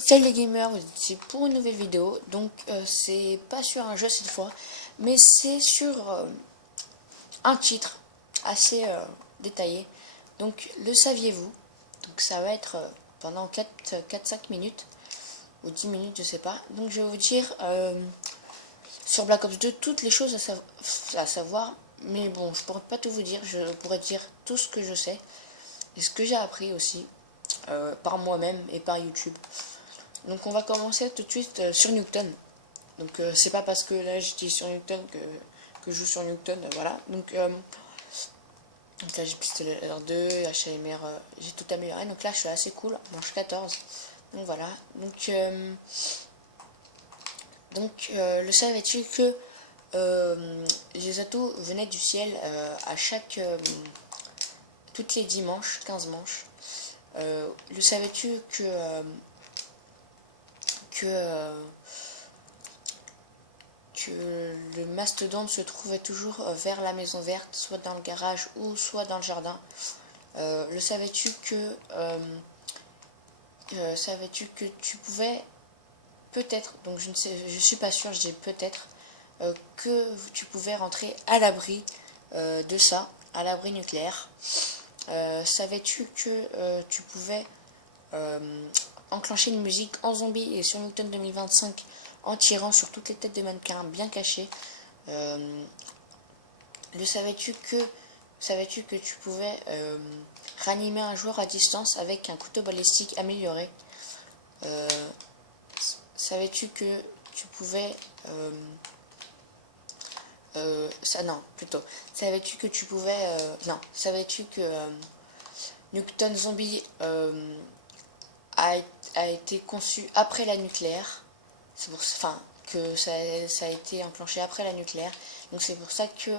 Salut les gamers, c'est pour une nouvelle vidéo. Donc c'est pas sur un jeu cette fois, mais c'est sur un titre assez détaillé. Donc le saviez-vous? Donc ça va être pendant 4-5 minutes ou 10 minutes, je sais pas. Donc je vais vous dire sur Black Ops 2 toutes les choses à savoir. Mais bon, je pourrais pas tout vous dire, je pourrais dire tout ce que je sais et ce que j'ai appris aussi par moi-même et par YouTube. Donc on va commencer tout de suite sur Newton. Donc c'est pas parce que là j'étais sur Newton que je joue sur Newton, voilà. Donc là j'ai pistolet R2, HMR, j'ai tout amélioré. Donc là je suis assez cool, manche 14. Donc voilà. Le savais-tu que les atouts venaient du ciel à toutes les 10 manches, 15 manches. Le savais-tu que que le mastodonte se trouvait toujours vers la maison verte, soit dans le garage ou soit dans le jardin. Le savais-tu que tu pouvais peut-être, donc je suis pas sûre, je dis peut-être, que tu pouvais rentrer à l'abri de ça, à l'abri nucléaire. Savais-tu que tu pouvais enclencher une musique en zombie et sur Newton 2025 en tirant sur toutes les têtes de mannequins bien cachées? Euh, savais-tu que tu pouvais ranimer un joueur à distance avec un couteau balistique amélioré? euh, Savais-tu que tu pouvais non, plutôt. Savais-tu que tu pouvais non, savais-tu que Newton Zombie a, a été conçu après la nucléaire? C'est pour enfin que ça a été enclenché après la nucléaire. Donc c'est pour ça que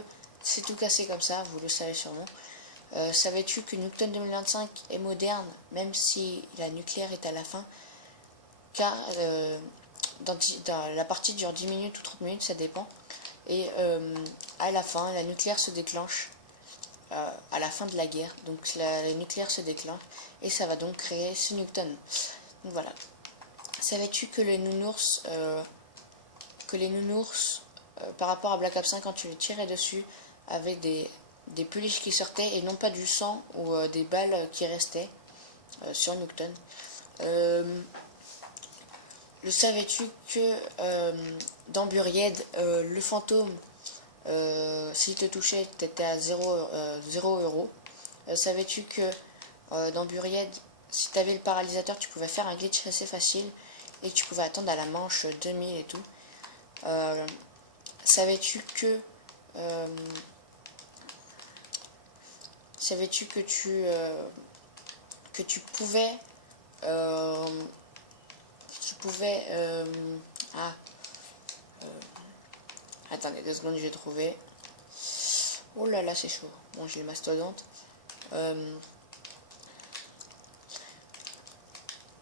c'est tout cassé comme ça, vous le savez sûrement. Savais-tu que Newton 2025 est moderne, même si la nucléaire est à la fin? Car dans la partie dure 10 minutes ou 30 minutes, ça dépend. Et à la fin, la nucléaire se déclenche à la fin de la guerre. Donc la nucléaire se déclenche et ça va donc créer ce Newton. Donc voilà. Savais-tu que les nounours par rapport à Black Ops 5, quand tu les tirais dessus, avaient des peluches qui sortaient et non pas du sang ou des balles qui restaient sur Newton? Euh, le savais-tu que dans Buried, le fantôme, s'il te touchait, t'étais à 0 euros? Savais-tu que dans Buried, si t'avais le paralysateur, tu pouvais faire un glitch assez facile et que tu pouvais attendre à la manche 2000 et tout? Euh, savais-tu que euh, savais-tu que euh, tu pouvais ah attendez 2 secondes, je vais trouver. Oh là là, c'est chaud. Bon, j'ai le mastodonte. Euh,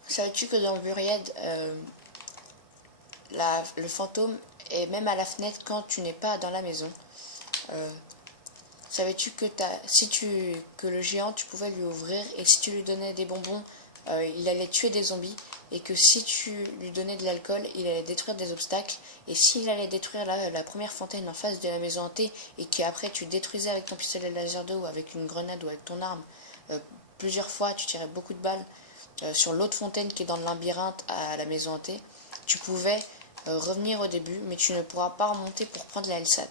savais-tu que dans Buried, le fantôme est même à la fenêtre quand tu n'es pas dans la maison? euh, Savais-tu que que le géant, tu pouvais lui ouvrir et si tu lui donnais des bonbons, il allait tuer des zombies, et que si tu lui donnais de l'alcool, il allait détruire des obstacles, et s'il allait détruire la première fontaine en face de la maison hantée et qu'après tu détruisais avec ton pistolet laser 2 ou avec une grenade ou avec ton arme, plusieurs fois tu tirais beaucoup de balles sur l'autre fontaine qui est dans le labyrinthe à la maison hantée, tu pouvais revenir au début, mais tu ne pourras pas remonter pour prendre la LSAT.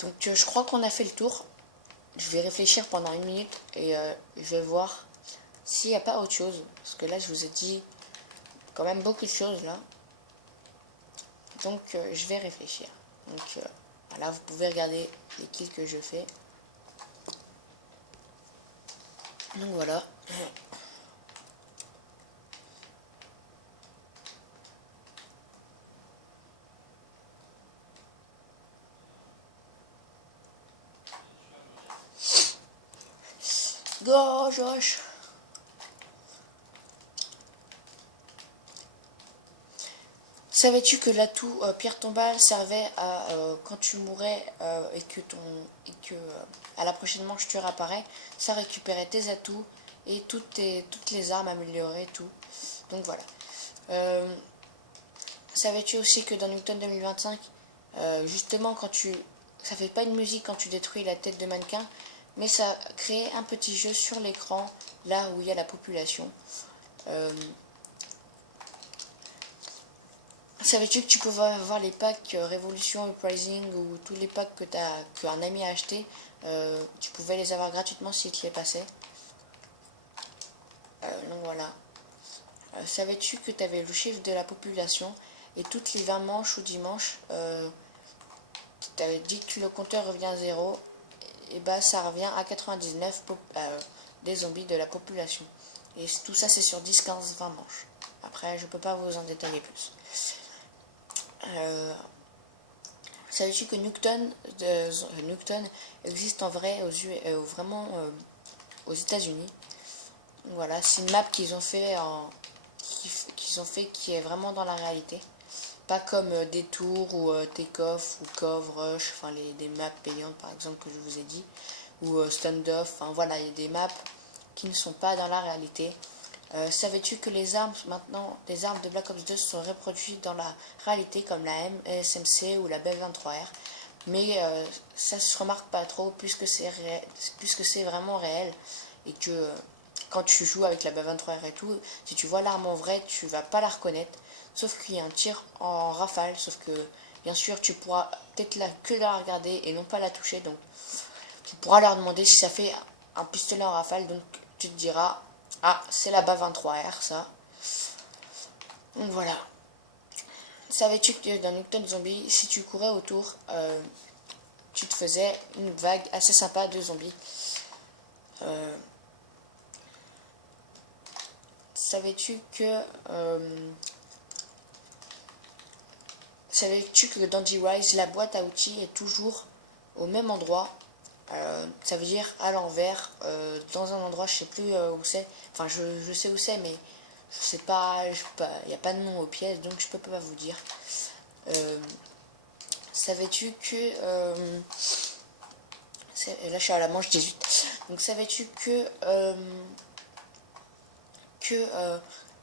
Donc je crois qu'on a fait le tour. Je vais réfléchir pendant 1 minute et je vais voir s'il n'y a pas autre chose. Parce que là, je vous ai dit quand même beaucoup de choses là. Donc je vais réfléchir. Donc voilà, vous pouvez regarder les kills que je fais. Donc voilà. Go Josh. Savais-tu que l'atout pierre tombale servait à quand tu mourais et que à la prochaine manche tu réapparais, ça récupérait tes atouts et toutes les armes améliorées, tout. Donc voilà. Savais-tu aussi que dans Newton 2025, justement ça fait pas une musique quand tu détruis la tête de mannequin, mais ça crée un petit jeu sur l'écran, là où il y a la population. Savais-tu que tu pouvais avoir les packs Révolution Uprising ou tous les packs qu'un ami a acheté, tu pouvais les avoir gratuitement s'il te les passait. Donc voilà. Savais-tu que tu avais le chiffre de la population et toutes les 20 manches ou dimanches, tu avais dit que le compteur revient à 0, et bah ça revient à 99 des zombies de la population. Et tout ça c'est sur 10, 15, 20 manches. Après je peux pas vous en détailler plus. Savais-tu que Nuketown existe en vrai vraiment aux États-Unis? Voilà, c'est une map qu'ils ont fait qui est vraiment dans la réalité. Pas comme Détour ou Takeoff ou Cove Rush, enfin des maps payantes par exemple que je vous ai dit, ou Standoff, enfin voilà, il y a des maps qui ne sont pas dans la réalité. Savais-tu que les armes de Black Ops 2 sont reproduites dans la réalité comme la MSMC ou la B23R, mais ça se remarque pas trop puisque c'est vraiment réel et que quand tu joues avec la B23R et tout, si tu vois l'arme en vrai, tu vas pas la reconnaître, sauf qu'il y a un tir en rafale, sauf que bien sûr tu pourras peut-être que la regarder et non pas la toucher, donc tu pourras leur demander si ça fait un pistolet en rafale, donc tu te diras ah, c'est la BA23R, ça. Donc voilà. Savais-tu que dans Newton Zombie, si tu courais autour, tu te faisais une vague assez sympa de zombies. Euh, savais-tu que dans D-Rise, la boîte à outils est toujours au même endroit? Ça veut dire à l'envers, dans un endroit, je sais plus où c'est. Enfin, je sais où c'est, mais je sais pas, il n'y a pas de nom aux pièces, donc je peux pas vous dire. Savais-tu que là je suis à la manche 18. Donc savais-tu que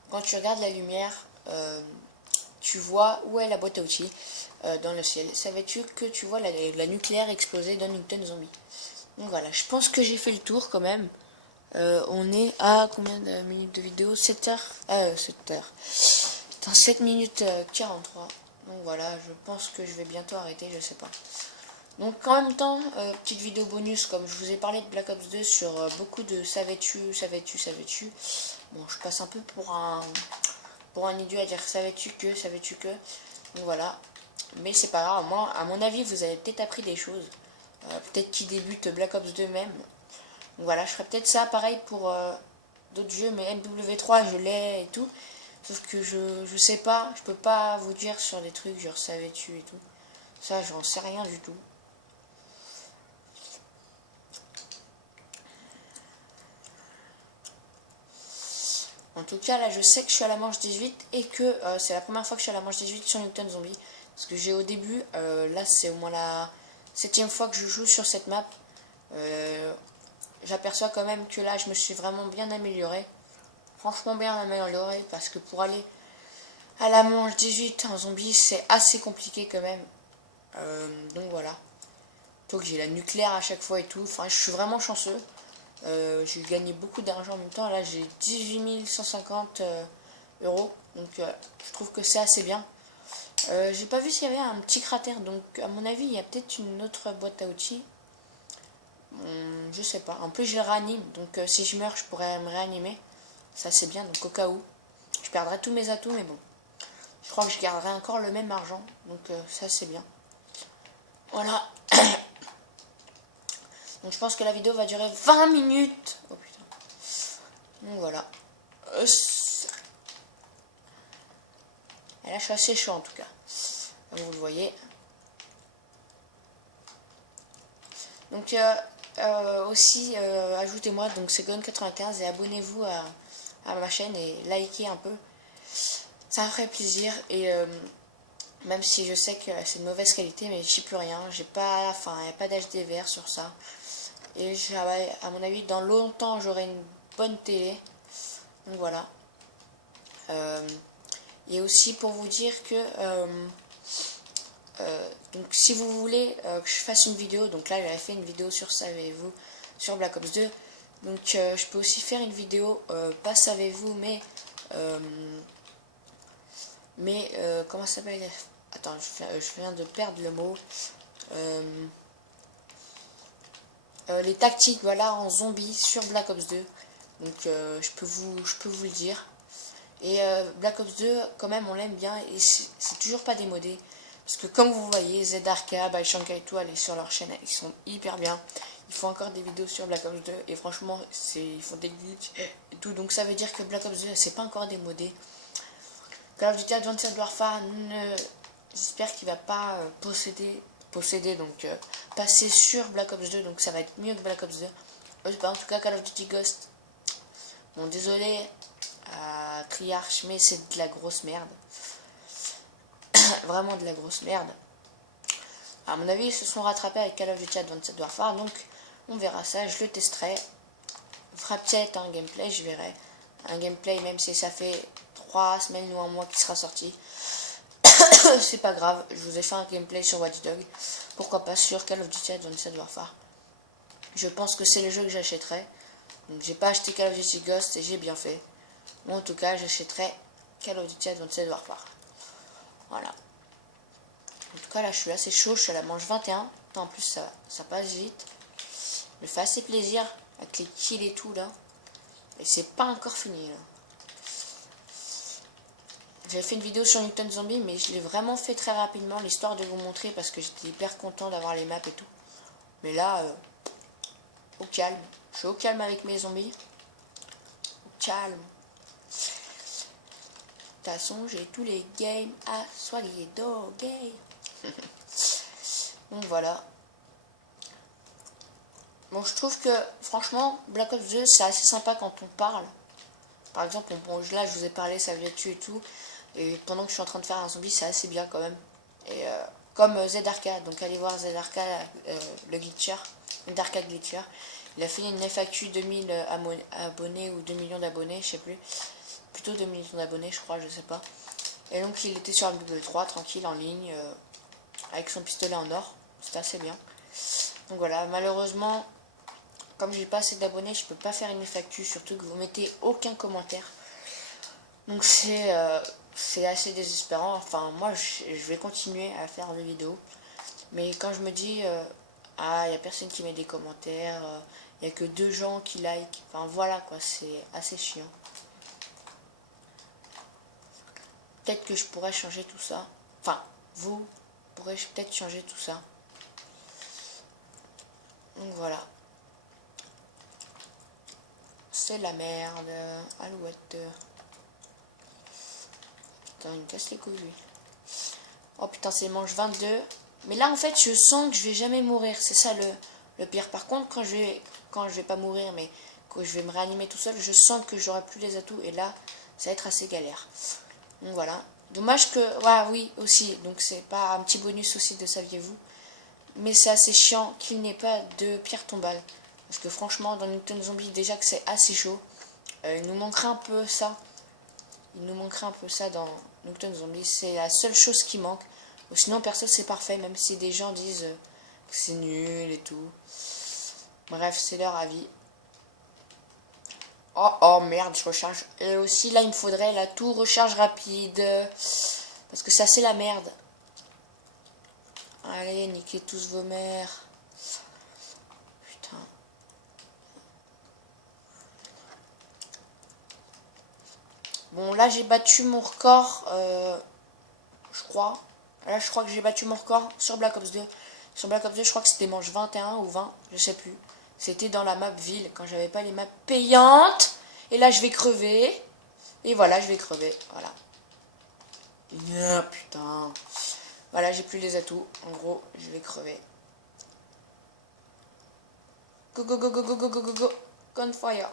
quand tu regardes la lumière, tu vois où est la boîte à outils dans le ciel? Savais-tu que tu vois la nucléaire exploser dans Newton Zombie? Donc voilà, je pense que j'ai fait le tour quand même. On est à combien de minutes de vidéo? 7 heures. 7 heures. Dans 7 minutes 43. Donc voilà, je pense que je vais bientôt arrêter, je sais pas. Donc en même temps, petite vidéo bonus, comme je vous ai parlé de Black Ops 2 sur beaucoup de savais-tu, savais-tu, savais-tu. Bon, je passe un peu pour un idiot à dire savais-tu que. Donc voilà. Mais c'est pas grave, moi, à mon avis, vous avez peut-être appris des choses. Peut-être qui débutent Black Ops 2 même. Donc voilà, je ferai peut-être ça pareil pour d'autres jeux, mais MW3 je l'ai et tout. Sauf que je sais pas, je peux pas vous dire sur des trucs genre savais-tu et tout. Ça, j'en sais rien du tout. En tout cas, là, je sais que je suis à la manche 18 et que c'est la première fois que je suis à la manche 18 sur Newton Zombie. Parce que j'ai au début, là, c'est au moins la 7ème fois que je joue sur cette map. J'aperçois quand même que là, je me suis vraiment bien amélioré. Franchement bien amélioré parce que pour aller à la manche 18 en zombie, c'est assez compliqué quand même. Donc voilà. Donc j'ai la nucléaire à chaque fois et tout. Enfin, je suis vraiment chanceux. J'ai gagné beaucoup d'argent en même temps. Là, j'ai 18 150 euros. Donc, je trouve que c'est assez bien. J'ai pas vu s'il y avait un petit cratère. Donc, à mon avis, il y a peut-être une autre boîte à outils. Je sais pas. En plus, je réanime. Donc, si je meurs, je pourrais me réanimer. Ça, c'est bien. Donc, au cas où. Je perdrai tous mes atouts, mais bon. Je crois que je garderai encore le même argent. Donc, ça, c'est bien. Voilà. Donc, je pense que la vidéo va durer 20 minutes. Oh putain. Donc, voilà. Et là, je suis assez chaud en tout cas. Comme vous le voyez. Donc, aussi, ajoutez-moi, donc c'est Gon95 et abonnez-vous à ma chaîne et likez un peu. Ça me ferait plaisir. Et même si je sais que c'est de mauvaise qualité, mais j'y peux rien. J'ai pas, enfin, il n'y a pas d'HDVR sur ça. Et à mon avis, dans longtemps, j'aurai une bonne télé. Donc voilà. Et aussi pour vous dire que donc si vous voulez que je fasse une vidéo, donc là j'avais fait une vidéo sur Savez-vous, sur Black Ops 2, donc je peux aussi faire une vidéo, pas Savez-vous, mais comment ça s'appelle? Attends, je viens de perdre le mot. Les tactiques, voilà, en zombie sur Black Ops 2. Donc je peux vous le dire. Et Black Ops 2, quand même, on l'aime bien et c'est toujours pas démodé. Parce que comme vous voyez, ZRK, Baishanka et tout, allez sur leur chaîne, ils sont hyper bien. Ils font encore des vidéos sur Black Ops 2 et franchement, ils font des glitches et tout. Donc ça veut dire que Black Ops 2, c'est pas encore démodé. Call of Duty Advanced Warfare, j'espère qu'il va pas posséder, donc passer sur Black Ops 2, donc ça va être mieux que Black Ops 2. En tout cas, Call of Duty Ghost, bon, désolé à Triarch, mais c'est de la grosse merde. Vraiment de la grosse merde. À mon avis, ils se sont rattrapés avec Call of Duty Advanced Warfare, donc on verra ça, je le testerai. On fera peut-être un gameplay, je verrai. Un gameplay, même si ça fait 3 semaines ou un mois qu'il sera sorti. C'est pas grave, je vous ai fait un gameplay sur Watch Dogs. Pourquoi pas sur Call of Duty Advanced Warfare. Je pense que c'est le jeu que j'achèterai. Donc j'ai pas acheté Call of Duty Ghost et j'ai bien fait. Bon, en tout cas, j'achèterai Call of Duty Advanced Warfare. Voilà. En tout cas, là, je suis assez chaud. Je suis à la manche 21. En plus, ça passe vite. Me fait assez plaisir avec les kills et tout, là. Et c'est pas encore fini, là. J'avais fait une vidéo sur Newton Zombie, mais je l'ai vraiment fait très rapidement, l'histoire de vous montrer, parce que j'étais hyper content d'avoir les maps et tout. Mais là, au calme. Je suis au calme avec mes zombies. Au calme. De toute façon, j'ai tous les games à soigner d'orgueil. Donc voilà. Bon, je trouve que, franchement, Black Ops 2, c'est assez sympa quand on parle. Par exemple, là, je vous ai parlé, ça vient tuer et tout. Et pendant que je suis en train de faire un zombie, c'est assez bien quand même. Et comme ZRK, donc allez voir ZRK, le glitcher, ZRK glitcher. Il a fait une FAQ 2000 abonnés ou 2 millions d'abonnés, je sais plus. Plutôt 2 millions d'abonnés, je crois, je sais pas. Et donc il était sur la W3, tranquille, en ligne, avec son pistolet en or. C'était assez bien. Donc voilà, malheureusement, comme j'ai pas assez d'abonnés, je peux pas faire une FAQ, surtout que vous mettez aucun commentaire. Donc c'est assez désespérant. Enfin, moi, je vais continuer à faire des vidéos. Mais quand je me dis, ah, il n'y a personne qui met des commentaires, il n'y a que 2 gens qui like. Enfin, voilà, quoi, c'est assez chiant. Peut-être que je pourrais changer tout ça. Enfin, vous pourrez peut-être changer tout ça. Donc voilà. C'est la merde. Alouette. Putain, il me casse les couilles, lui. Oh putain, c'est manche 22. Mais là, en fait, je sens que je vais jamais mourir. C'est ça le pire. Par contre, quand je vais pas mourir, mais quand je vais me réanimer tout seul, je sens que j'aurai plus les atouts. Et là, ça va être assez galère. Donc voilà. Dommage que... Ouais, oui, aussi. Donc c'est pas un petit bonus aussi de saviez-vous. Mais c'est assez chiant qu'il n'ait pas de pierre tombale. Parce que franchement, dans Newton Zombie, déjà que c'est assez chaud. Il nous manquerait un peu ça. Il nous manquerait un peu ça dans Newton Zombie. C'est la seule chose qui manque. Ou sinon, perso, c'est parfait. Même si des gens disent que c'est nul et tout. Bref, c'est leur avis. Oh, oh, merde, je recharge. Et aussi, là, il me faudrait la tour recharge rapide. Parce que ça, c'est la merde. Allez, niquez tous vos mères. Putain. Bon, là, j'ai battu mon record. Je crois. Là, je crois que j'ai battu mon record sur Black Ops 2. Sur Black Ops 2, je crois que c'était manche 21 ou 20. Je sais plus. C'était dans la map ville, quand j'avais pas les maps payantes. Et là, je vais crever. Et voilà, je vais crever. Voilà. Ah, putain. Voilà, j'ai plus les atouts. En gros, je vais crever. Go, go, go, go, go, go, go, go, go. Gunfire.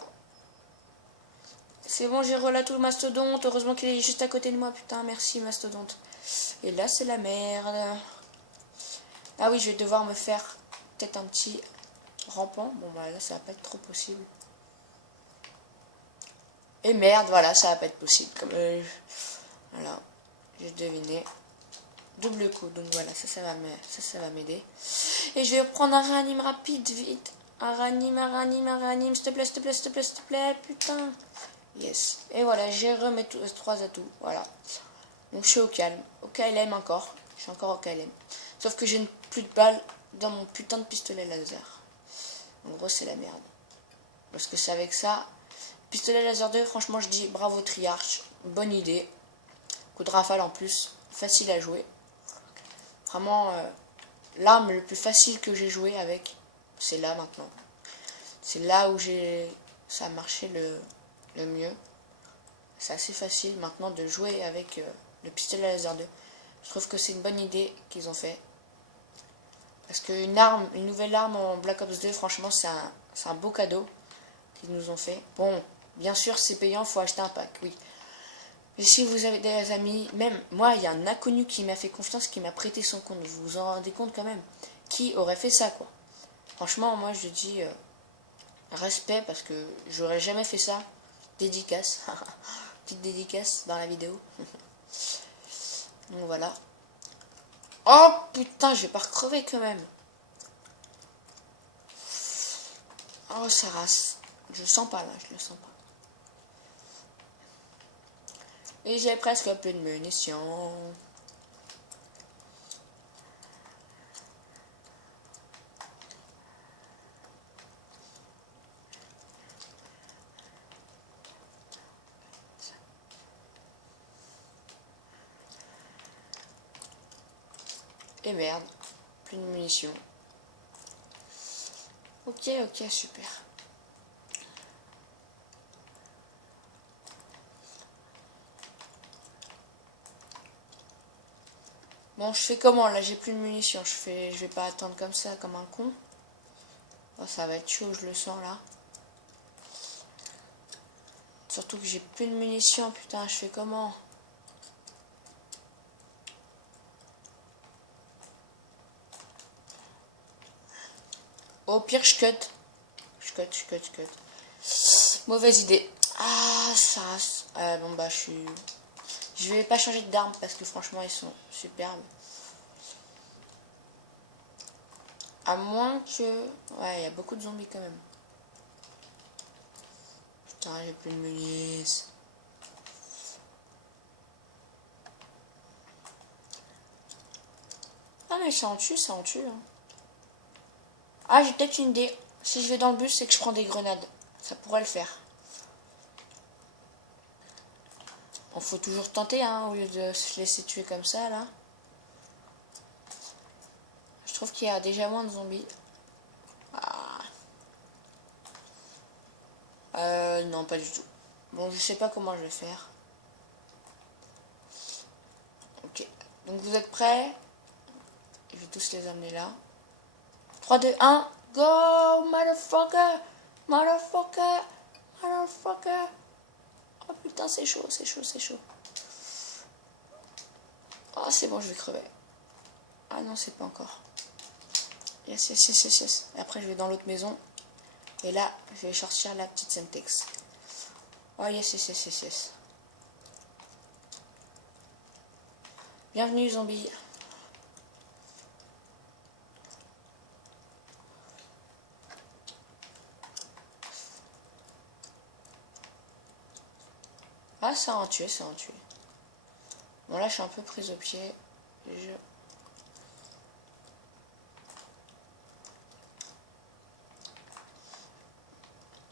C'est bon, j'ai relaté le mastodonte. Heureusement qu'il est juste à côté de moi. Putain, merci, mastodonte. Et là, c'est la merde. Ah oui, je vais devoir me faire peut-être un petit rampant. Bon, bah là, ça va pas être trop possible. Et merde, voilà, ça va pas être possible. Comme voilà, j'ai deviné. Double coup, donc voilà, ça va m'aider. Et je vais prendre un réanime rapide, vite. Un réanime, s'il te plaît, s'il te plaît, s'il te plaît, s'il te plaît, putain. Yes. Et voilà, j'ai remis 3 atouts, voilà. Donc je suis au calme, au KLM encore. Je suis encore au KLM. Sauf que j'ai plus de balles dans mon putain de pistolet laser. En gros, c'est la merde. Parce que c'est avec ça. Pistolet laser 2, franchement, je dis bravo Triarch. Bonne idée. Coup de rafale en plus. Facile à jouer. Vraiment, l'arme le plus facile que j'ai joué avec, c'est là maintenant. C'est là où ça a marché le mieux. C'est assez facile maintenant de jouer avec le pistolet laser 2. Je trouve que c'est une bonne idée qu'ils ont fait. Parce qu'une nouvelle arme en Black Ops 2, franchement, c'est un beau cadeau qu'ils nous ont fait. Bon, bien sûr, c'est payant, il faut acheter un pack, oui. Mais si vous avez des amis, même moi, il y a un inconnu qui m'a fait confiance, qui m'a prêté son compte. Vous vous en rendez compte quand même? Qui aurait fait ça, quoi? Franchement, moi, je dis respect parce que j'aurais jamais fait ça. Dédicace. Petite dédicace dans la vidéo. Donc voilà. Oh putain, je vais pas recrever quand même. Oh, ça rase. Je le sens pas là, je le sens pas. Et j'ai presque plus de munitions. Et merde, plus de munitions. Ok, super. Bon, je fais comment là? J'ai plus de munitions. Je vais pas attendre comme ça, comme un con. Oh, ça va être chaud, je le sens là. Surtout que j'ai plus de munitions, putain, je fais comment? Au pire, je cut. Je cut. Mauvaise idée. Ah, ça. Bon, bah, je vais pas changer d'arme parce que franchement, ils sont superbes. À moins que. Ouais, il y a beaucoup de zombies quand même. Putain, j'ai plus de munitions. Ah, mais ça en tue, ça en tue. Hein. Ah, j'ai peut-être une idée. Si je vais dans le bus, c'est que je prends des grenades. Ça pourrait le faire. On faut toujours tenter, hein, au lieu de se laisser tuer comme ça, là. Je trouve qu'il y a déjà moins de zombies. Ah. Non, pas du tout. Bon, je sais pas comment je vais faire. Ok. Donc, vous êtes prêts? Je vais tous les amener là. 3, 2, 1. Go, motherfucker! Motherfucker! Motherfucker! Oh putain, c'est chaud. Oh, c'est bon, je vais crever. Ah non, c'est pas encore. Yes. Et après, je vais dans l'autre maison. Et là, je vais sortir la petite Semtex. Oh, yes. Bienvenue, zombie. Ah, ça a en tué. Bon, là, je suis un peu prise au pied. Il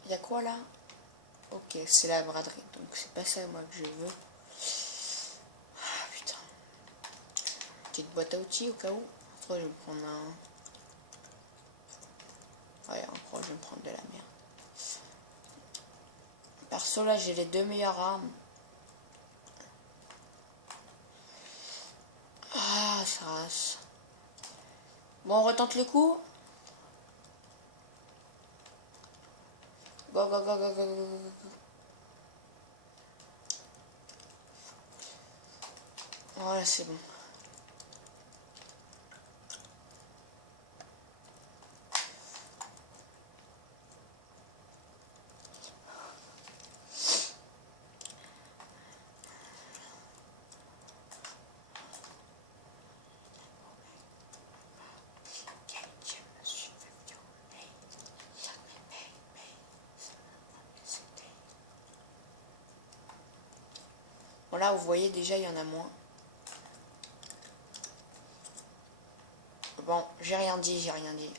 y a quoi là? Ok, c'est la braderie. Donc, c'est pas ça, moi, que je veux. Ah, putain. Petite boîte à outils au cas où. Après, je vais me prendre un. Ouais, après, je vais me prendre de la merde. Perso, là, j'ai les 2 meilleures armes. Ah, ça rase. Bon, on retente le coup. Go. Voilà, c'est bon. Bon là, vous voyez déjà, il y en a moins. Bon, j'ai rien dit, j'ai rien dit.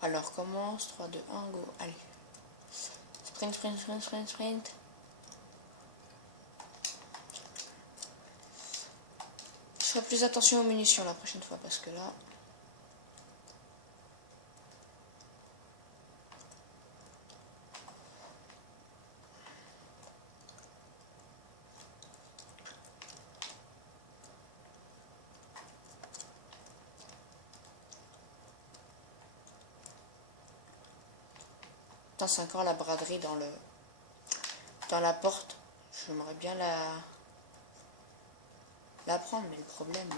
Alors, commence. 3, 2, 1, go. Allez. Sprint, sprint, sprint, sprint, sprint. Je ferai plus attention aux munitions la prochaine fois parce que là... Putain, c'est encore la braderie dans la porte. J'aimerais bien la prendre, mais le problème...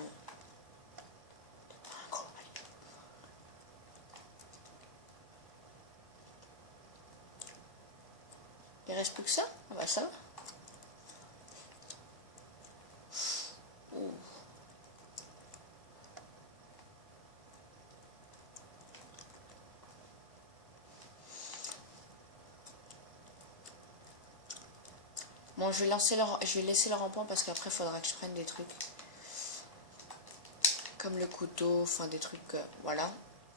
Il reste plus que ça. Ah bah ça va. Ouh. Bon, je vais laisser le rampant parce qu'après il faudra que je prenne des trucs comme le couteau, enfin des trucs, voilà,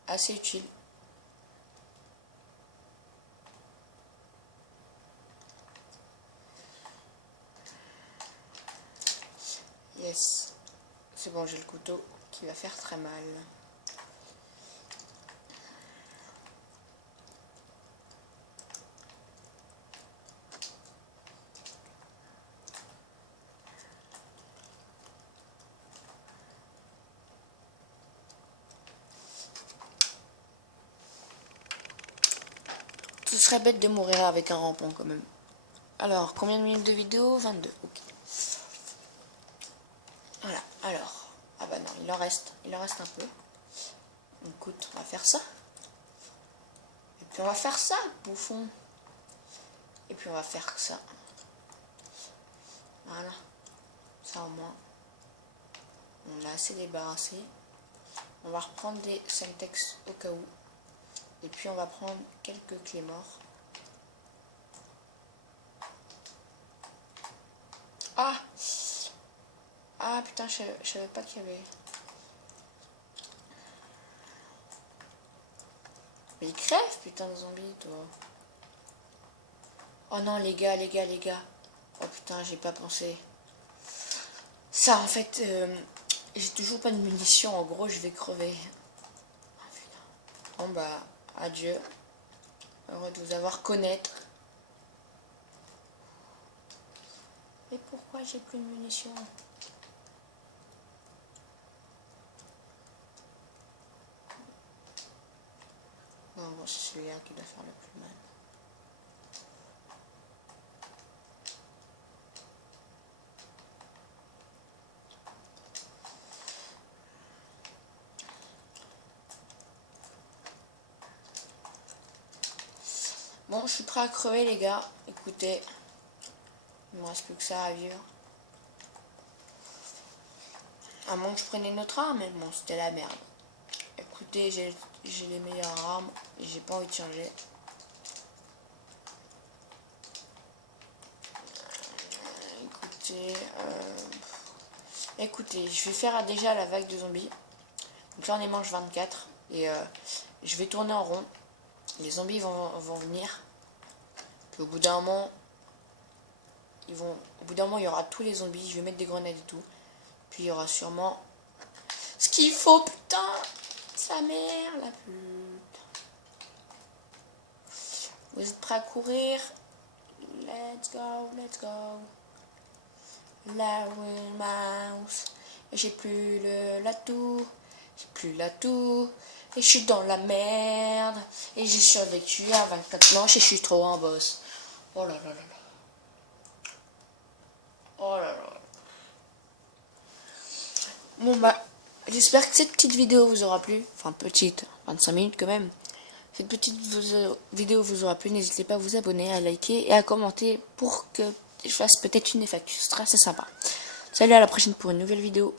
assez utiles. Yes, c'est bon, j'ai le couteau qui va faire très mal. Ce serait bête de mourir avec un rampant quand même. Alors, combien de minutes de vidéo? 22, ok. Voilà, alors. Ah bah non, il en reste un peu. Écoute, on va faire ça. Et puis on va faire ça, bouffon. Et puis on va faire ça. Voilà. Ça au moins. On a assez débarrassé. On va reprendre des Semtex au cas où. Et puis on va prendre quelques clés morts. Ah! Ah putain, je savais pas qu'il y avait... Mais il crève, putain de zombie, toi. Oh non, les gars. Oh putain, j'ai pas pensé. Ça, en fait, j'ai toujours pas de munitions. En gros, je vais crever. Oh, putain. Bon bah, adieu. Heureux de vous avoir connaître. Mais pourquoi j'ai plus de munitions? Non, bon, c'est celui-là qui doit faire le plus mal. Bon, je suis prêt à crever, les gars. Écoutez, il me reste plus que ça à vivre. À moins que je prenne une autre arme, mais bon, c'était la merde. Écoutez, j'ai les meilleures armes et j'ai pas envie de changer. Écoutez, je vais faire déjà la vague de zombies. Donc là, on est manche 24 et je vais tourner en rond. Les zombies vont venir. Puis au bout d'un moment, il y aura tous les zombies. Je vais mettre des grenades et tout. Puis il y aura sûrement ce qu'il faut, putain. Sa mère, la pute. Vous êtes prêts à courir? Let's go, let's go. La mouse. J'ai plus l'atout. J'ai plus l'atout. Et je suis dans la merde. Et j'ai survécu à 24 manches et je suis trop un boss. Oh là là là là. Oh là là. Bon bah, j'espère que cette petite vidéo vous aura plu. Enfin petite, 25 minutes quand même. Cette petite vidéo vous aura plu. N'hésitez pas à vous abonner, à liker et à commenter pour que je fasse peut-être une effective. Ce sera assez sympa. Salut, à la prochaine pour une nouvelle vidéo.